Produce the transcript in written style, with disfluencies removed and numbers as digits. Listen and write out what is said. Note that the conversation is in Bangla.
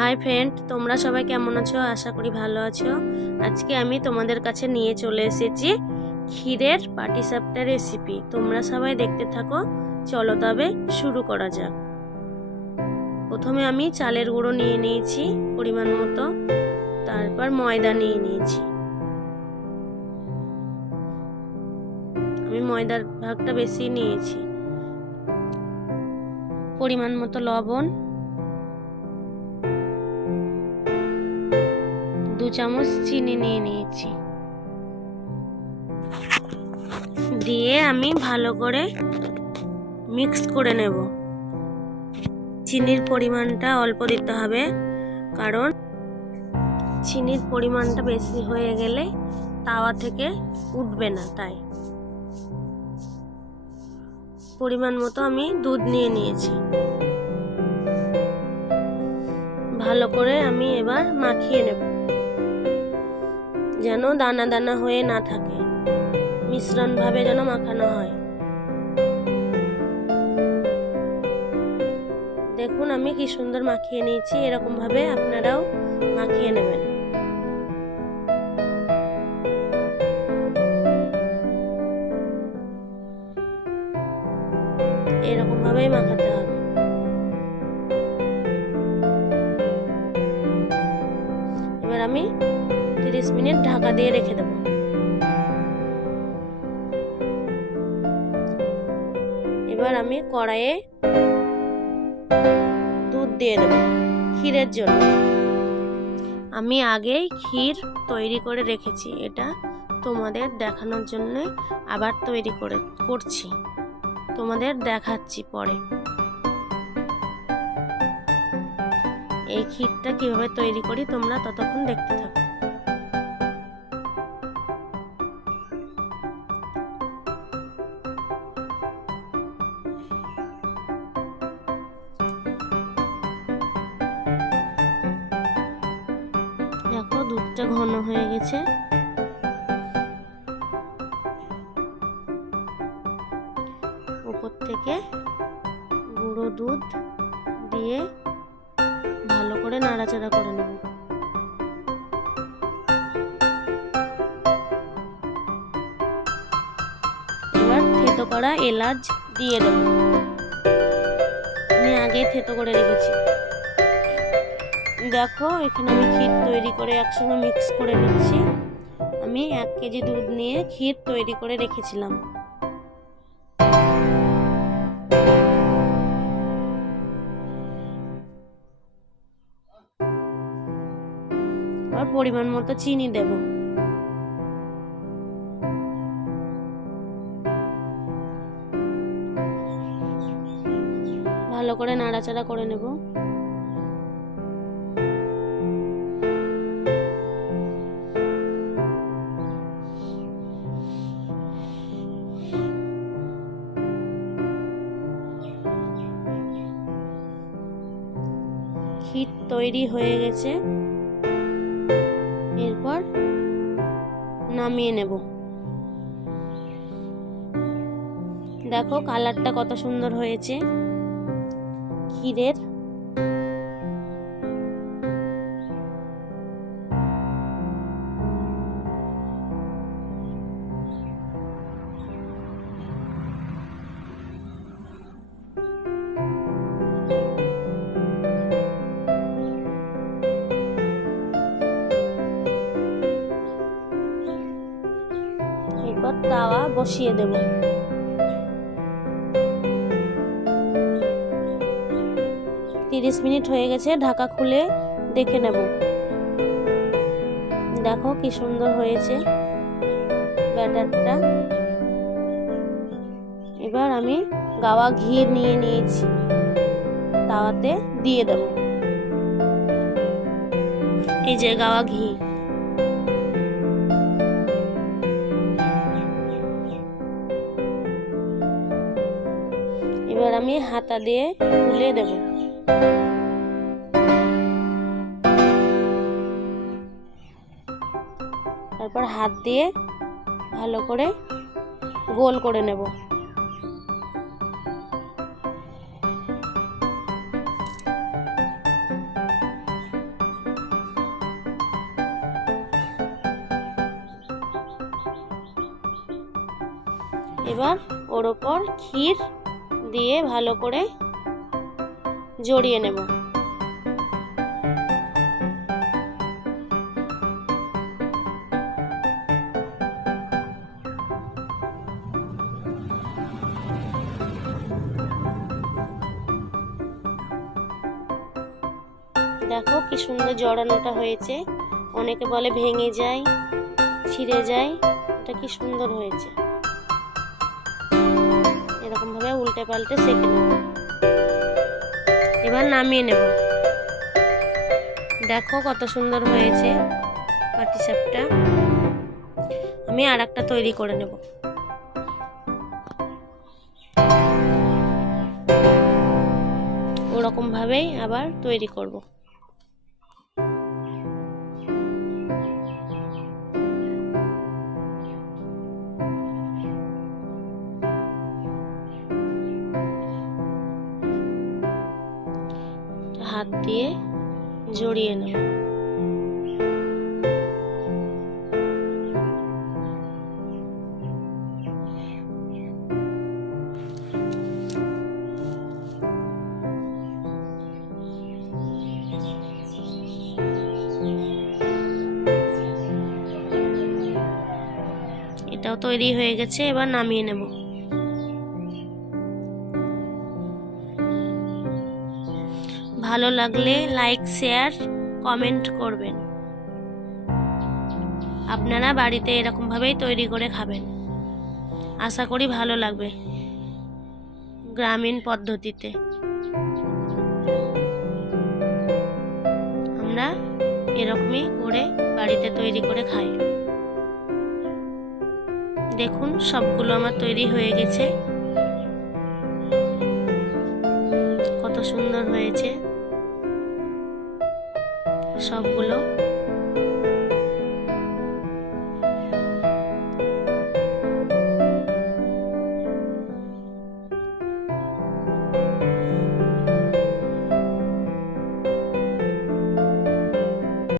হাই ফ্রেন্ড, তোমরা সবাই কেমন আছো? আশা করি ভালো আছো। আজকে আমি তোমাদের কাছে নিয়ে চলে এসেছি ক্ষীরের পাটিসাপটা রেসিপি। তোমরা সবাই দেখতে থাকো। চলো তবে শুরু করা যাক। প্রথমে আমি চালের গুঁড়ো নিয়ে নিয়েছি পরিমাণ মতো, তারপর ময়দা নিয়ে নিয়েছি। আমি ময়দার ভাগটা বেশি নিয়েছি। পরিমাণ মতো লবণ, 2 চামচ চিনি নিয়ে নিয়েছি। দিয়ে আমি ভালো করে মিক্স করে নেব। চিনির পরিমাণটা অল্প দিতে হবে, কারণ চিনির পরিমাণটা বেশি হয়ে গেলে তাওয়া থেকে উঠবে না। তাই পরিমাণ মতো আমি দুধ নিয়ে নিয়েছি। ভালো করে আমি এবার মাখিয়ে নেব, যেন দানা দানা হয়ে না থাকে, মিশ্রণভাবে যেন মাখানো হয়। দেখুন আমি কি সুন্দর মাখিয়ে নিয়েছি। এরকম ভাবে আপনারাও মাখিয়ে নেবেন। এরকম ভাবেই মাখাতে হবে। এবার আমি 30 মিনিট ঢাকা দিয়ে রেখে দেব। এবার আমি কড়াইয়ে দুধ দিয়ে দেব ক্ষীরের জন্য। আমি আগেই ক্ষীর তৈরি করে রেখেছি, এটা তোমাদের দেখানোর জন্য আবার তৈরি করছি, তোমাদের দেখাচ্ছি পরে। এই ক্ষীরটা কিভাবে তৈরি করি তোমরা ততক্ষণ দেখতে থাকো। দেখো দুধটা ঘন হয়ে গেছে। উপর থেকে গুঁড়ো দুধ দিয়ে ভালো করে নাড়াচাড়া করে নেব। এবার থেতো করা এলাচ দিয়ে দেব। আমি আগে থেতো করে রেখেছি। দেখো এখানে আমি ক্ষীর তৈরি করে একসঙ্গে মিক্স করে নিচ্ছি। আমি 1 কেজি দুধ নিয়ে ক্ষীর তৈরি করে রেখেছিলাম। আর পরিমাণ মতো চিনি দেব। ভালো করে নাড়াচাড়া করে নেব। ক্ষীর তৈরি হয়ে গেছে। এরপর নামিয়ে নেব। দেখো কালারটা কত সুন্দর হয়েছে ক্ষীরের। এরপর তাওয়া বসিয়ে দেব। তিরিশ মিনিট হয়ে গেছে, ঢাকা খুলে দেখে নেব। দেখো কি সুন্দর হয়েছে ব্যাটারটা। এবার আমি গাওয়া ঘি নিয়ে নিয়েছি, তাওয়াতে দিয়ে দেব। এই যে গাওয়া ঘি। এবার আমি হাতা দিয়ে তুলে দেব। তারপর হাত দিয়ে ভালো করে গোল করে নেব। এবার ওর ওপর ক্ষীর দিয়ে ভালো করে জড়িয়ে নেব। দেখো কি সুন্দর জড়ানোটা হয়েছে। অনেকে বলে ভেঙে যায়, ছিঁড়ে যায়, এটা কি সুন্দর হয়েছে। এরকম ভাবে উল্টে পাল্টে সেঁকে নেব। এবার নামিয়ে নেব। দেখো কত সুন্দর হয়েছে পাটিসাপটা। আমি আর একটা তৈরি করে নেব। ওরকম ভাবেই আবার তৈরি করব। হাত দিয়ে জড়িয়ে নেব। এটাও তৈরি হয়ে গেছে, এবার নামিয়ে নেব। ভালো লাগলে লাইক, শেয়ার, কমেন্ট করবেন। আপনারা বাড়িতে এরকম ভাবেই তৈরি করে খাবেন। আশা করি ভালো লাগবে গ্রামীণ পদ্ধতিতে। আমরা এরকমই করে বাড়িতে তৈরি করে খাই। দেখুন সবগুলো আমার তৈরি হয়ে গেছে। কত সুন্দর হয়েছে সবগুলো।